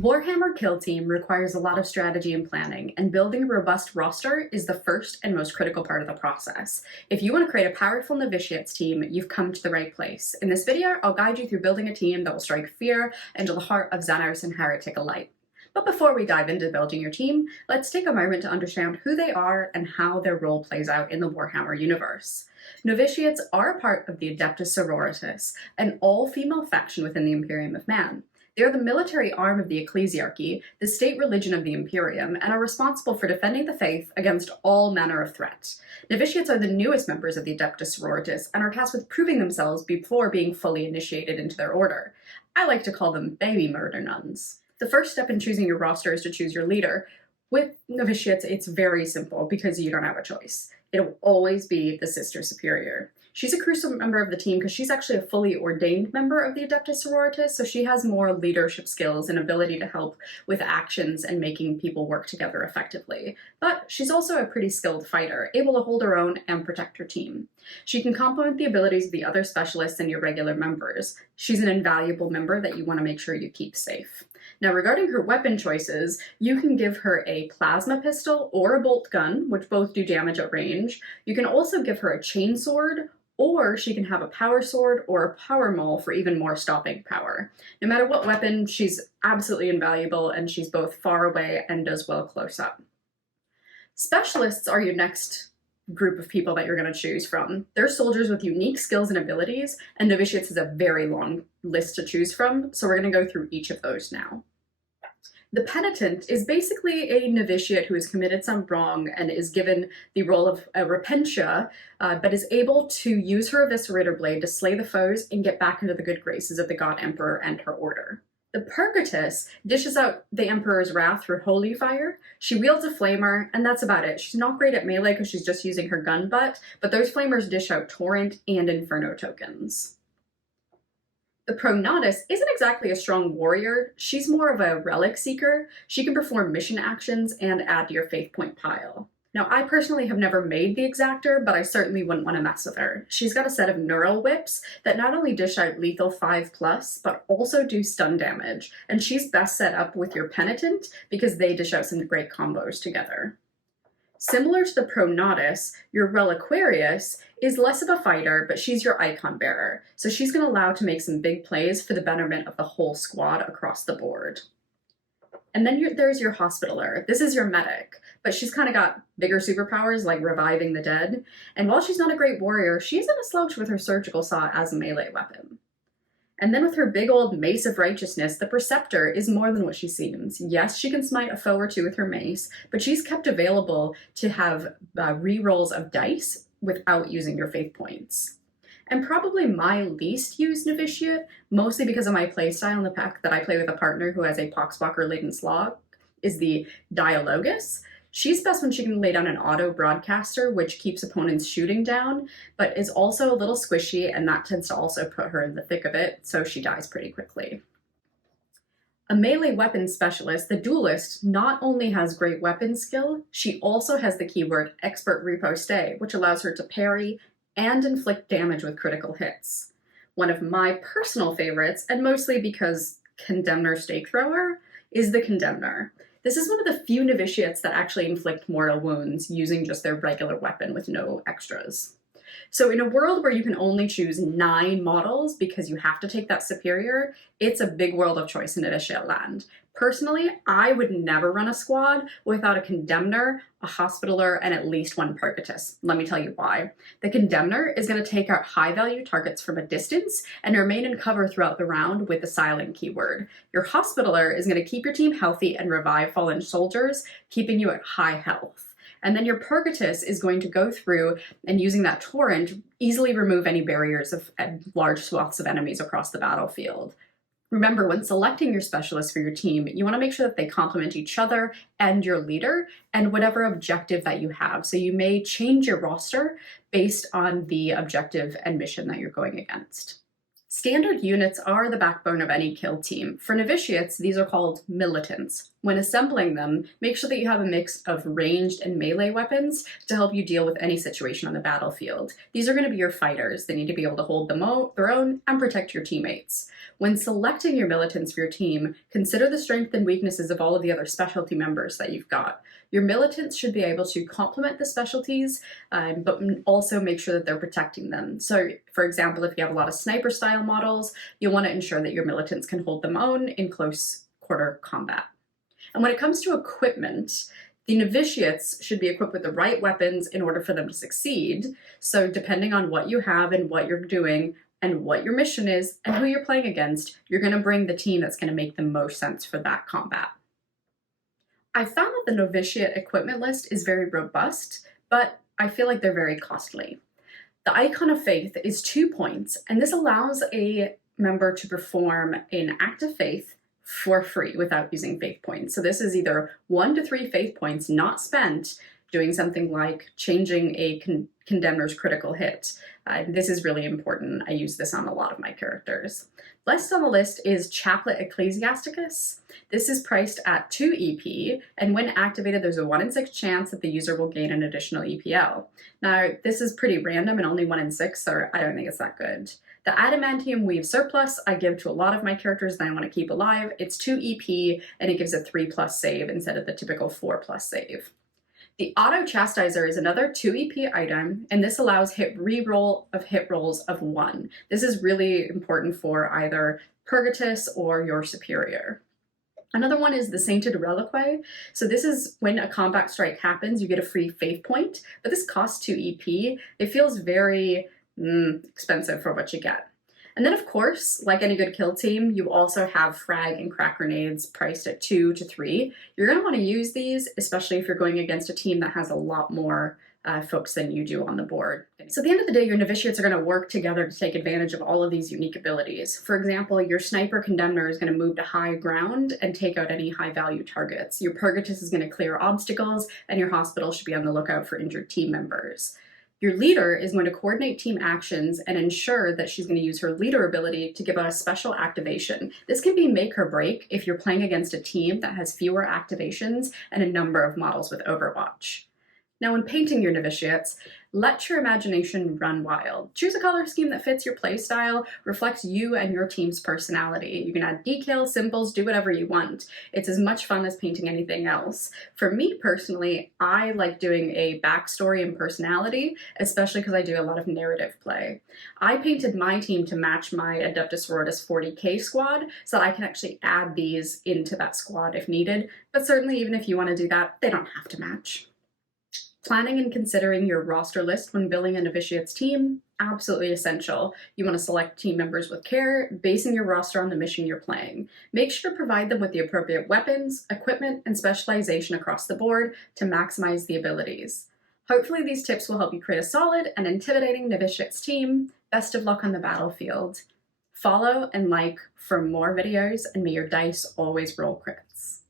Warhammer Kill Team requires a lot of strategy and planning, and building a robust roster is the first and most critical part of the process. If you want to create a powerful Novitiates team, you've come to the right place. In this video, I'll guide you through building a team that will strike fear into the heart of Xenos and Heretic alike. But before we dive into building your team, let's take a moment to understand who they are and how their role plays out in the Warhammer universe. Novitiates are a part of the Adepta Sororitas, an all-female faction within the Imperium of Man. They are the military arm of the ecclesiarchy, the state religion of the Imperium, and are responsible for defending the faith against all manner of threat. Novitiates are the newest members of the Adepta Sororitas and are tasked with proving themselves before being fully initiated into their order. I like to call them baby murder nuns. The first step in choosing your roster is to choose your leader. With Novitiates, it's very simple because you don't have a choice. It'll always be the Sister Superior. She's a crucial member of the team because she's actually a fully ordained member of the Adepta Sororitas, so she has more leadership skills and ability to help with actions and making people work together effectively. But she's also a pretty skilled fighter, able to hold her own and protect her team. She can complement the abilities of the other specialists and your regular members. She's an invaluable member that you want to make sure you keep safe. Now, regarding her weapon choices, you can give her a plasma pistol or a bolt gun, which both do damage at range. You can also give her a chainsword, or she can have a power sword or a power maul for even more stopping power. No matter what weapon, she's absolutely invaluable, and she's both far away and does well close up. Specialists are your next group of people that you're going to choose from. They're soldiers with unique skills and abilities, and Novitiates has a very long list to choose from, so we're going to go through each of those now. The Penitent is basically a novitiate who has committed some wrong and is given the role of a repentia, but is able to use her eviscerator blade to slay the foes and get back into the good graces of the God Emperor and her order. The Purgatus dishes out the Emperor's wrath through holy fire. She wields a flamer, and that's about it. She's not great at melee because she's just using her gun butt, but those flamers dish out torrent and inferno tokens. The Prognatus isn't exactly a strong warrior. She's more of a relic seeker. She can perform mission actions and add to your faith point pile. Now, I personally have never made the Exactor, but I certainly wouldn't want to mess with her. She's got a set of neural whips that not only dish out lethal 5+, but also do stun damage, and she's best set up with your Penitent because they dish out some great combos together. Similar to the Prognatus, your Reliquarius is less of a fighter, but she's your icon bearer, so she's going to allow to make some big plays for the betterment of the whole squad across the board. And then there's your Hospitaller. This is your medic, but she's kind of got bigger superpowers like reviving the dead, and while she's not a great warrior, she isn't a slouch with her surgical saw as a melee weapon. And then with her big old Mace of Righteousness, the Preceptor is more than what she seems. Yes, she can smite a foe or two with her mace, but she's kept available to have re-rolls of dice without using your faith points. And probably my least used novitiate, mostly because of my playstyle in the pack that I play with a partner who has a Poxwalker-laden slog, is the Dialogus. She's best when she can lay down an auto broadcaster, which keeps opponents shooting down, but is also a little squishy, and that tends to also put her in the thick of it, so she dies pretty quickly. A melee weapon specialist, the Duelist, not only has great weapon skill, she also has the keyword Expert Riposte, which allows her to parry and inflict damage with critical hits. One of my personal favorites, and mostly because Condemner Stake Thrower, is the Condemner. This is one of the few novitiates that actually inflict mortal wounds using just their regular weapon with no extras. So in a world where you can only choose 9 models because you have to take that superior, it's a big world of choice in novitiate land. Personally, I would never run a squad without a Condemner, a Hospitaller, and at least one Purgatus. Let me tell you why. The Condemner is going to take out high-value targets from a distance and remain in cover throughout the round with the silent keyword. Your Hospitaller is going to keep your team healthy and revive fallen soldiers, keeping you at high health. And then your Purgatus is going to go through and, using that torrent, easily remove any barriers of large swaths of enemies across the battlefield. Remember, when selecting your specialists for your team, you want to make sure that they complement each other and your leader and whatever objective that you have. So you may change your roster based on the objective and mission that you're going against. Standard units are the backbone of any kill team. For novitiates, these are called militants. When assembling them, make sure that you have a mix of ranged and melee weapons to help you deal with any situation on the battlefield. These are going to be your fighters. They need to be able to hold their own and protect your teammates. When selecting your militants for your team, consider the strengths and weaknesses of all of the other specialty members that you've got. Your militants should be able to complement the specialties, but also make sure that they're protecting them. So, for example, if you have a lot of sniper-style models, you'll want to ensure that your militants can hold their own in close quarter combat. And when it comes to equipment, the novitiates should be equipped with the right weapons in order for them to succeed. So depending on what you have and what you're doing and what your mission is and who you're playing against, you're going to bring the team that's going to make the most sense for that combat. I found that the novitiate equipment list is very robust, but I feel like they're very costly. The Icon of Faith is 2 points, and this allows a member to perform an act of faith for free without using faith points. So this is either 1 to 3 faith points not spent doing something like changing a condemner's critical hit. This is really important. I use this on a lot of my characters. Last on the list is Chaplet Ecclesiasticus. This is priced at 2 EP, and when activated, there's a 1 in 6 chance that the user will gain an additional EPL. Now, this is pretty random and only 1 in 6, so I don't think it's that good. The Adamantium Weave Surplus I give to a lot of my characters that I want to keep alive. It's 2 EP, and it gives a 3+ save instead of the typical 4+ save. The Auto Chastiser is another 2 EP item, and this allows reroll of hit rolls of 1. This is really important for either Purgatus or your superior. Another one is the Sainted Reliquae. So this is when a combat strike happens, you get a free faith point, but this costs 2 EP. It feels very expensive for what you get. And then, of course, like any good kill team, you also have frag and crack grenades priced at 2 to 3. You're going to want to use these, especially if you're going against a team that has a lot more folks than you do on the board. So at the end of the day, your novitiates are going to work together to take advantage of all of these unique abilities. For example, your sniper condemner is going to move to high ground and take out any high value targets. Your Purgatus is going to clear obstacles, and your hospital should be on the lookout for injured team members. Your leader is going to coordinate team actions and ensure that she's going to use her leader ability to give out a special activation. This can be make or break if you're playing against a team that has fewer activations and a number of models with Overwatch. Now, when painting your novitiates, let your imagination run wild. Choose a color scheme that fits your playstyle, reflects you and your team's personality. You can add decals, symbols, do whatever you want. It's as much fun as painting anything else. For me personally, I like doing a backstory and personality, especially because I do a lot of narrative play. I painted my team to match my Adepta Sororitas 40k squad, so that I can actually add these into that squad if needed, but certainly even if you want to do that, they don't have to match. Planning and considering your roster list when building a novitiates team, absolutely essential. You want to select team members with care, basing your roster on the mission you're playing. Make sure to provide them with the appropriate weapons, equipment, and specialization across the board to maximize the abilities. Hopefully these tips will help you create a solid and intimidating novitiates team. Best of luck on the battlefield. Follow and like for more videos, and may your dice always roll crits.